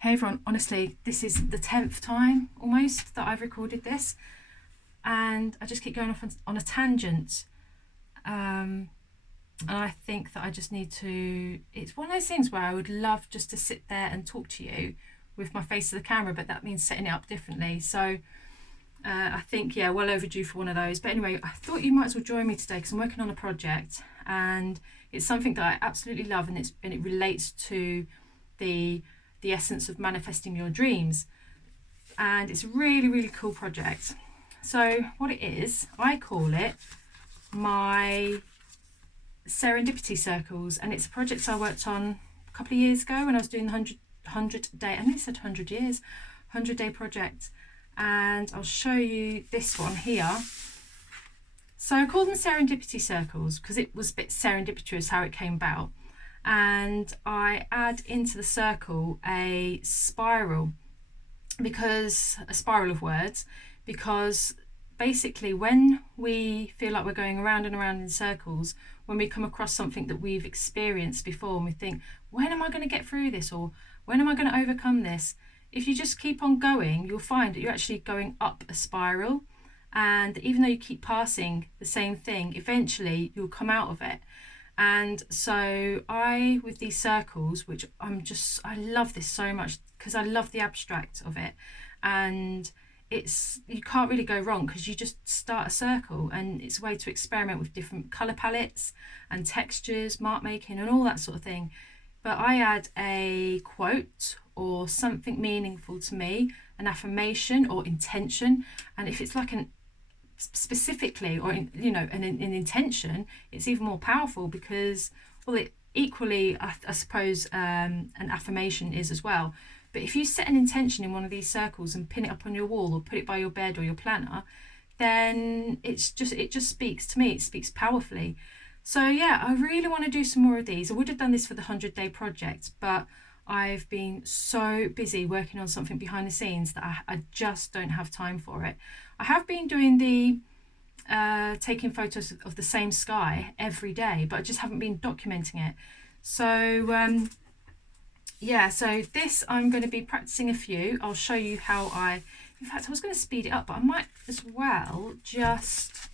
Hey everyone, honestly, this is the 10th time almost that I've recorded this, and I just keep going off on a tangent. And I think that I just need to, it's one of those things where I would love just to sit there and talk to you with my face to the camera, but that means setting it up differently. So I think, yeah, well overdue for one of those. But anyway, I thought you might as well join me today because I'm working on a project and it's something that I absolutely love, and it relates to the essence of manifesting your dreams, and it's a really cool project. So what it is, I call it my Serendipity Circles, and it's a project I worked on a couple of years ago when I was doing the 100 day, I nearly said 100 years, 100 day project, and I'll show you this one here. So I called them Serendipity Circles because it was a bit serendipitous how it came about. And I add into the circle a spiral of words, because basically when we feel like we're going around and around in circles, when we come across something that we've experienced before and we think, when am I going to get through this, or when am I going to overcome this? If you just keep on going, you'll find that you're actually going up a spiral, and even though you keep passing the same thing, eventually you'll come out of it. And so with these circles, which I love this so much because I love the abstract of it, and you can't really go wrong because you just start a circle, and it's a way to experiment with different colour palettes and textures, mark making and all that sort of thing. But I add a quote or something meaningful to me, an affirmation or intention, and if it's like an specifically or an intention, it's even more powerful because, well, it equally I suppose an affirmation is as well. But if you set an intention in one of these circles and pin it up on your wall or put it by your bed or your planner, then it just speaks to me, it speaks powerfully. So yeah, I really want to do some more of these. I would have done this for the 100-day project, but I've been so busy working on something behind the scenes that I just don't have time for it. I have been doing the taking photos of the same sky every day, but I just haven't been documenting it. So yeah, so this I'm going to be practicing a few. I'll show you how in fact I was going to speed it up, but I might as well just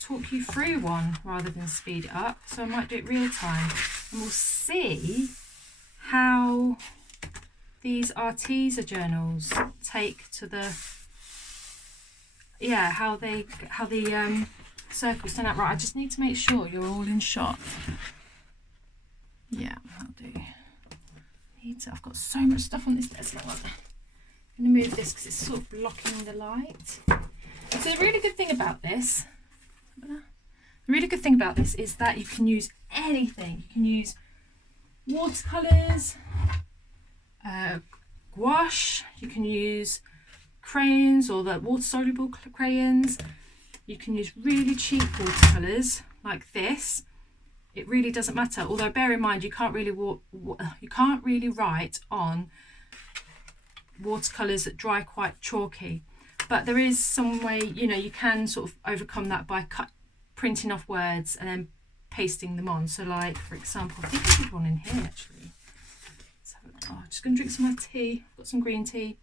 talk you through one rather than speed it up. So I might do it real time, and we'll see how these Arteza journals take to the how the circles turn out. Right, I just need to make sure you're all in shot. Yeah, I'll do. I've got so much stuff on this desk. I'm going to move this because it's sort of blocking the light. So the really good thing about this is that you can use anything. You can use watercolours, gouache, you can use crayons or the water soluble crayons, you can use really cheap watercolours like this. It really doesn't matter, although bear in mind you can't really write on watercolours that dry quite chalky, but there is some way, you can sort of overcome that by printing off words and then pasting them on. So like, for example, I think I did one in here actually. I'm just going to drink some of my tea. I've got some green tea.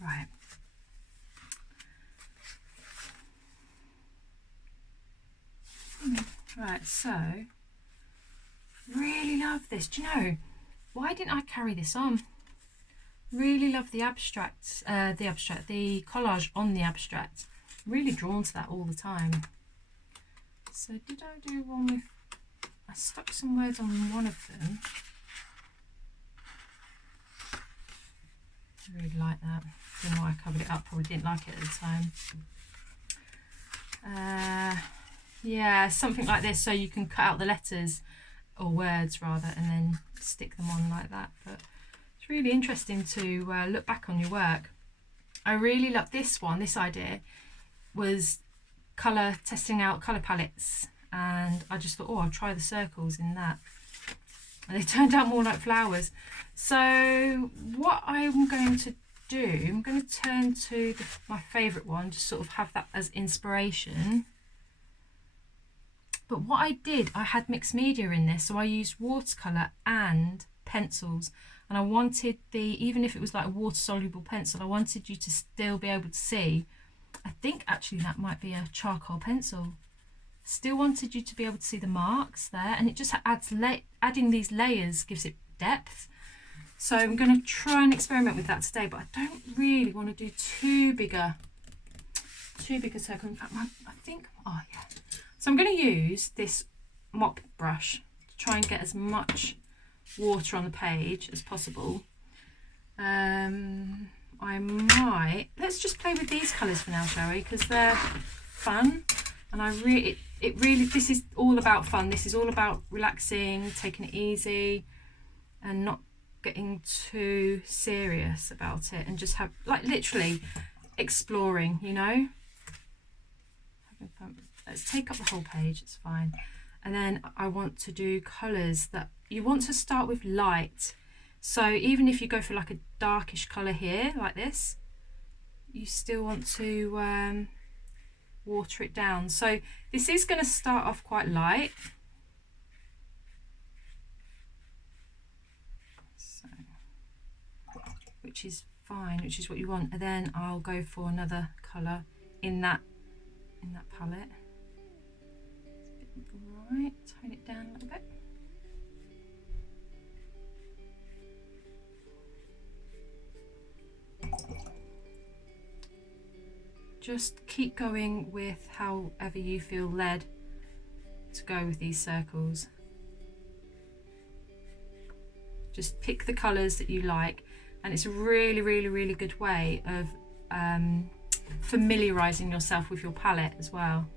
Right. Right, so really love this. Do you know, why didn't I carry this on? Really love the abstract, the collage on the abstract. Really drawn to that all the time. So did I do one with, I stuck some words on one of them. I really like that. Don't know why I covered it up, probably didn't like it at the time. Yeah, something like this, so you can cut out the letters or words rather and then stick them on like that. But it's really interesting to look back on your work. I really love this one. This idea was testing out colour palettes, and I just thought, I'll try the circles in that, and they turned out more like flowers. So what I'm going to do, I'm going to turn to my favourite one, just sort of have that as inspiration. But what I did, I had mixed media in this, so I used watercolour and pencils, and I wanted even if it was like a water soluble pencil, I wanted you to still be able to see. I think actually that might be a charcoal pencil. Still wanted you to be able to see the marks there, and it just adds adding these layers gives it depth. So I'm going to try and experiment with that today, but I don't really want to do too big a circle. In fact, I think, oh yeah. So I'm going to use this mop brush to try and get as much water on the page as possible. I might, let's just play with these colours for now, shall we? Because they're fun, and it really, this is all about fun. This is all about relaxing, taking it easy, and not getting too serious about it, and just have, like, literally exploring, you know. Let's take up the whole page, it's fine. And then I want to do colours that you want to start with light. So even if you go for like a darkish colour here, like this, you still want to water it down. So this is going to start off quite light. So, which is fine, which is what you want. And then I'll go for another colour in that palette. Right, tone it down a little bit. Just keep going with however you feel led to go with these circles. Just pick the colours that you like, and it's a really, really, really good way of familiarising yourself with your palette as well.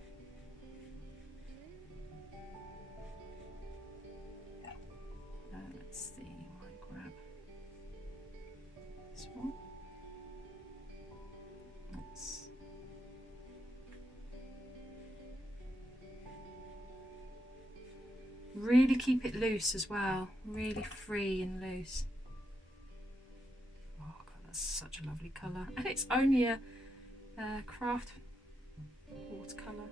Let's see, I might grab this one. Really keep it loose as well, really free and loose. Oh God, that's such a lovely colour, and it's only a craft watercolour.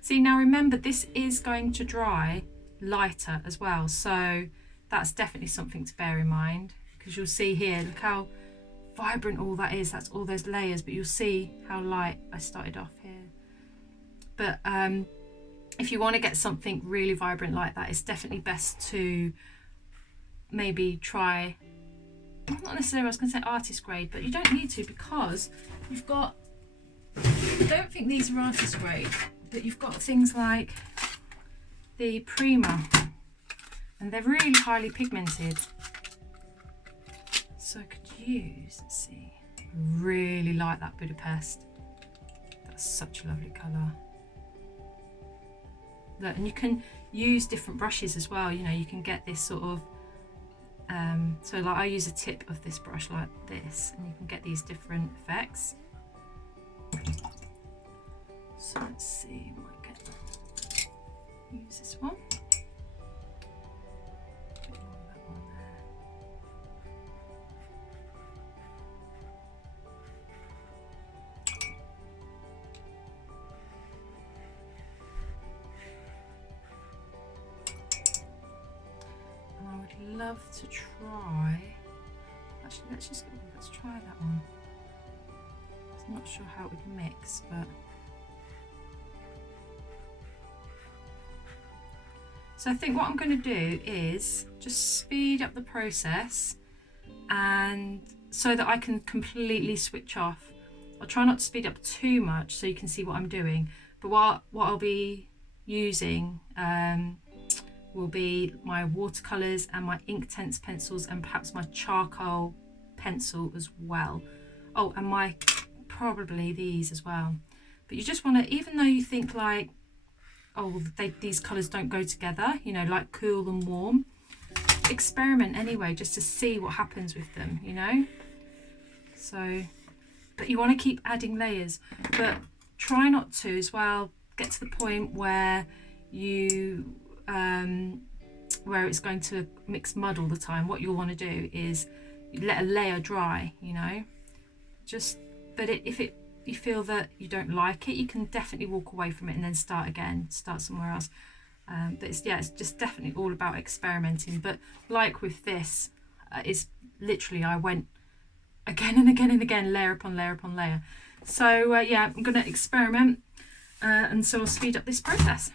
See, now remember, this is going to dry lighter as well, so that's definitely something to bear in mind, because you'll see here, look how vibrant all that is. That's all those layers, but you'll see how light I started off here. But if you want to get something really vibrant like that, it's definitely best to maybe try, not necessarily, I was going to say artist grade, but you don't need to, because you've got, I don't think these are artist grade, but you've got things like the Prima, and they're really highly pigmented. So I could use, let's see, I really like that Budapest. That's such a lovely colour. Look, and you can use different brushes as well, you know, you can get this sort of, so like I use a tip of this brush like this, and you can get these different effects. So let's see, I might use this one. Put all that one there. And I would love to try, actually let's try that one. I'm not sure how it would mix, but so I think what I'm going to do is just speed up the process, and so that I can completely switch off. I'll try not to speed up too much so you can see what I'm doing, but what I'll be using will be my watercolours and my Inktense pencils, and perhaps my charcoal pencil as well. Oh, and my probably these as well. But you just want to, even though you think like, oh, these colours don't go together, you know, like cool and warm, experiment anyway, just to see what happens with them, you know. So, but you want to keep adding layers, but try not to as well get to the point where you where it's going to mix mud all the time. What you'll want to do is let a layer dry, you know, just, but if you feel that you don't like it, you can definitely walk away from it and then start again, start somewhere else. But it's just definitely all about experimenting. But like with this, it's literally I went again and again and again, layer upon layer upon layer. So yeah, I'm going to experiment, and so I'll speed up this process.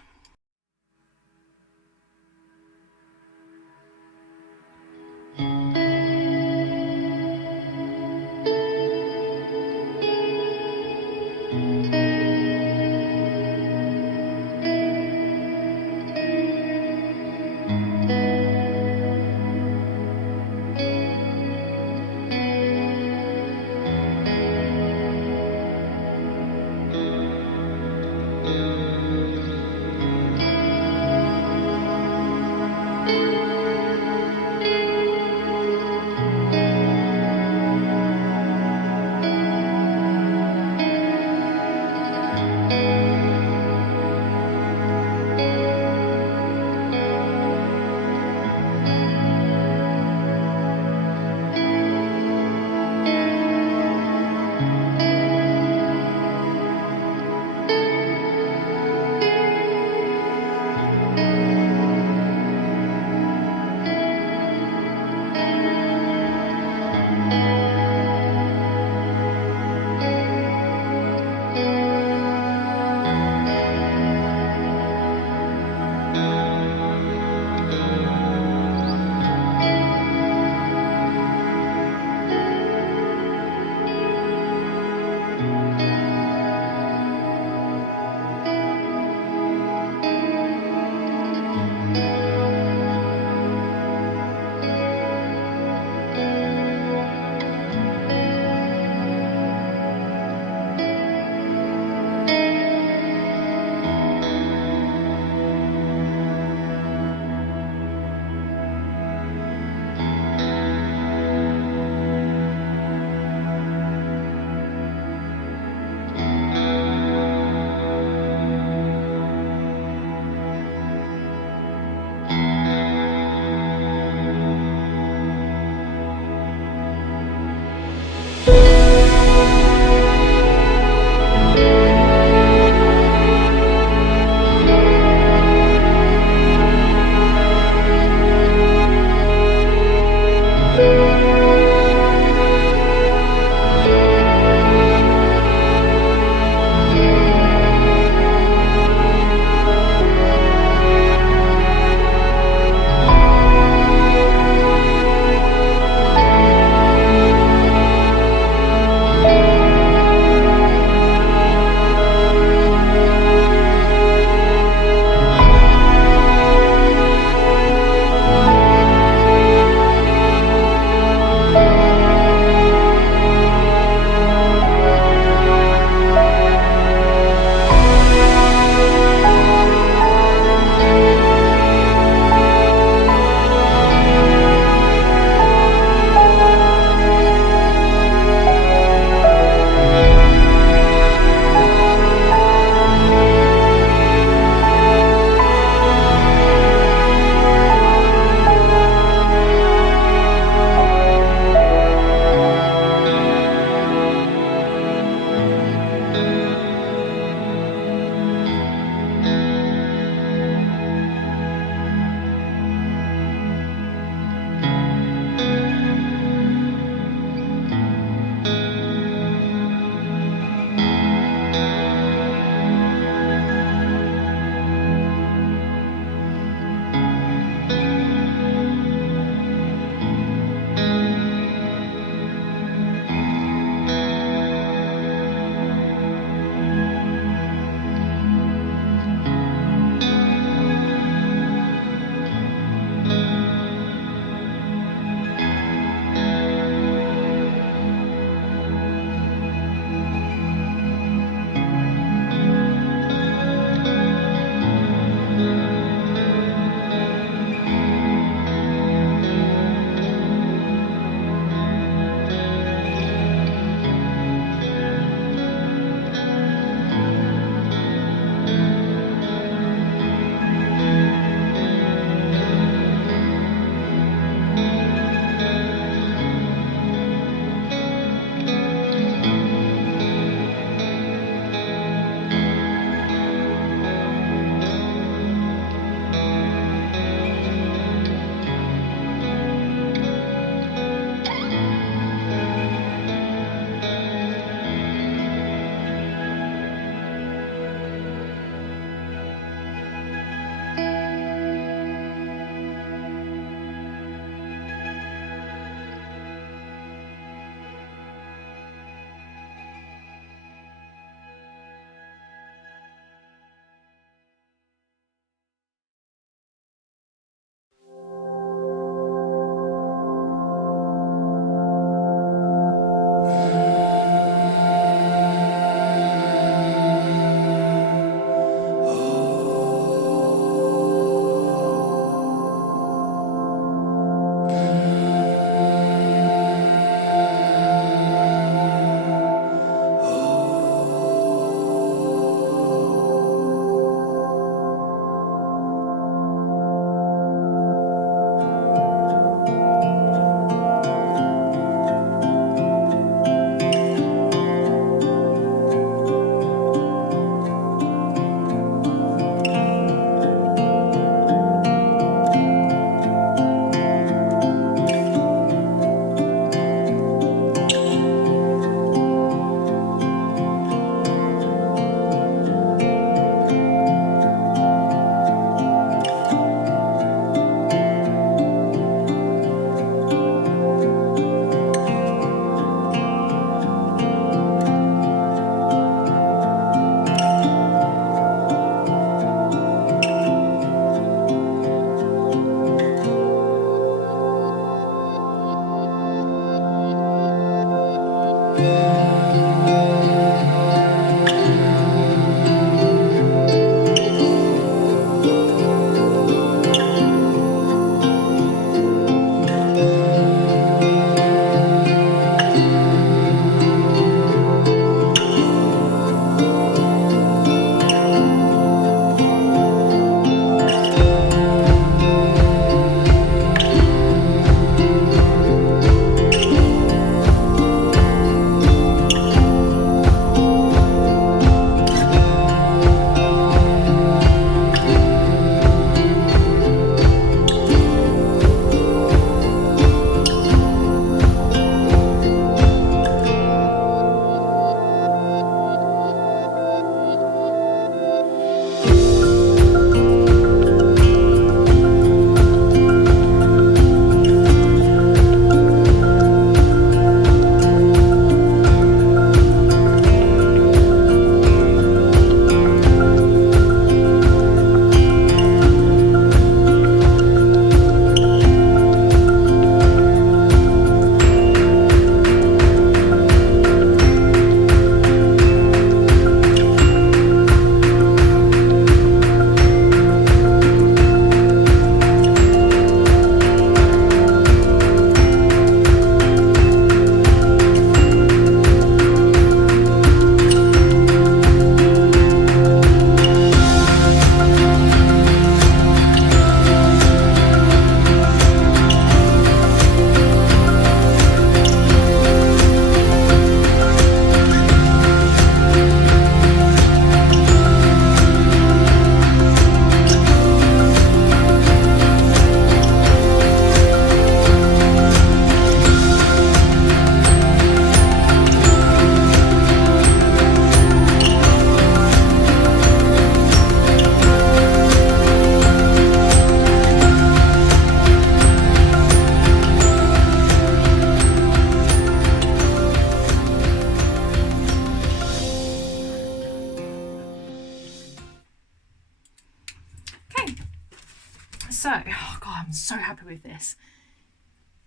happy with this.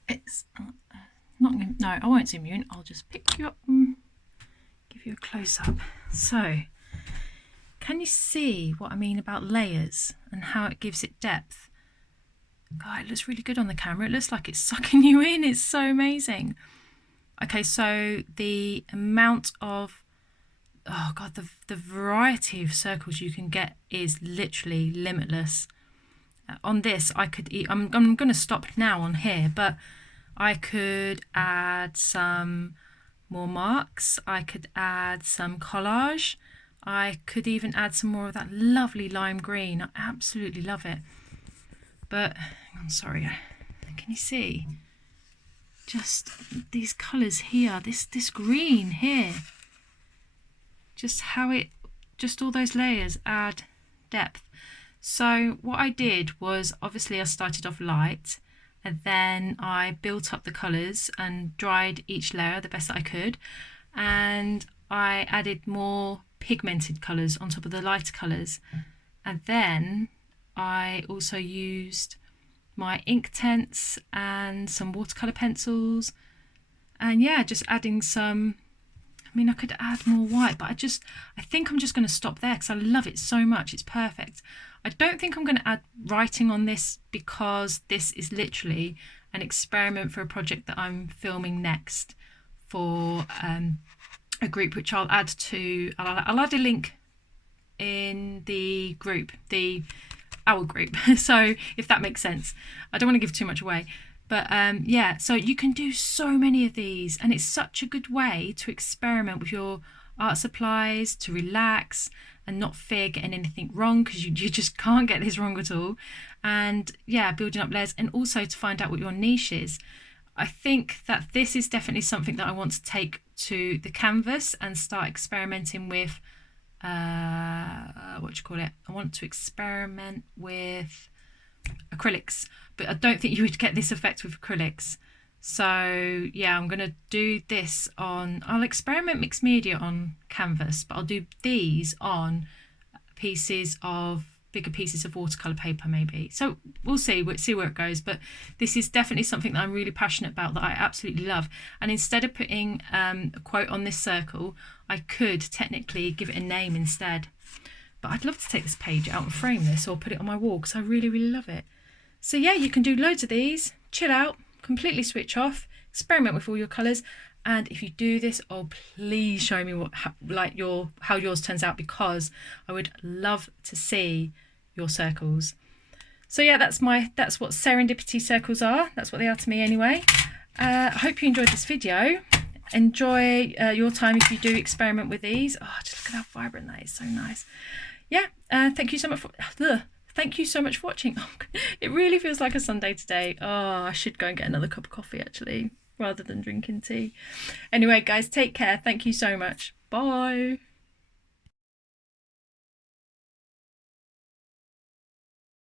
It's not, no, I won't zoom you in. I'll just pick you up and give you a close-up. So, can you see what I mean about layers and how it gives it depth? God, it looks really good on the camera. It looks like it's sucking you in. It's so amazing. Okay, so the amount of, oh God, the variety of circles you can get is literally limitless. On this, I could eat, I'm going to stop now on here, but I could add some more marks. I could add some collage. I could even add some more of that lovely lime green. I absolutely love it. But, I'm sorry, can you see? Just these colours here, this green here. Just how it, just all those layers add depth. So what I did was, obviously I started off light, and then I built up the colours and dried each layer the best that I could. And I added more pigmented colours on top of the lighter colours. And then I also used my ink tints and some watercolour pencils, and yeah, just adding some, I mean, I could add more white, but I think I'm just going to stop there because I love it so much. It's perfect. I don't think I'm going to add writing on this because this is literally an experiment for a project that I'm filming next for a group, which I'll add a link in the group, our group, so if that makes sense. I don't want to give too much away, but yeah, so you can do so many of these, and it's such a good way to experiment with your art supplies, to relax and not fear getting anything wrong, because you just can't get this wrong at all. And yeah, building up layers, and also to find out what your niche is. I think that this is definitely something that I want to take to the canvas and start experimenting with. What do you call it? I want to experiment with acrylics, but I don't think you would get this effect with acrylics. So yeah, I'm going to do this on, I'll experiment mixed media on canvas, but I'll do these on bigger pieces of watercolour paper maybe. So we'll see where it goes, but this is definitely something that I'm really passionate about, that I absolutely love. And instead of putting a quote on this circle, I could technically give it a name instead. But I'd love to take this page out and frame this or put it on my wall because I really, really love it. So yeah, you can do loads of these, chill out, completely switch off, experiment with all your colours. And if you do this, oh, please show me how yours turns out, because I would love to see your circles. So yeah, that's what Serendipity Circles are. That's what they are to me anyway. I hope you enjoyed this video. Enjoy your time if you do experiment with these. Oh, just look at how vibrant that is. So nice. Yeah, thank you so much for watching. Oh, it really feels like a Sunday today. Oh, I should go and get another cup of coffee actually, rather than drinking tea. Anyway, guys, take care. Thank you so much. Bye.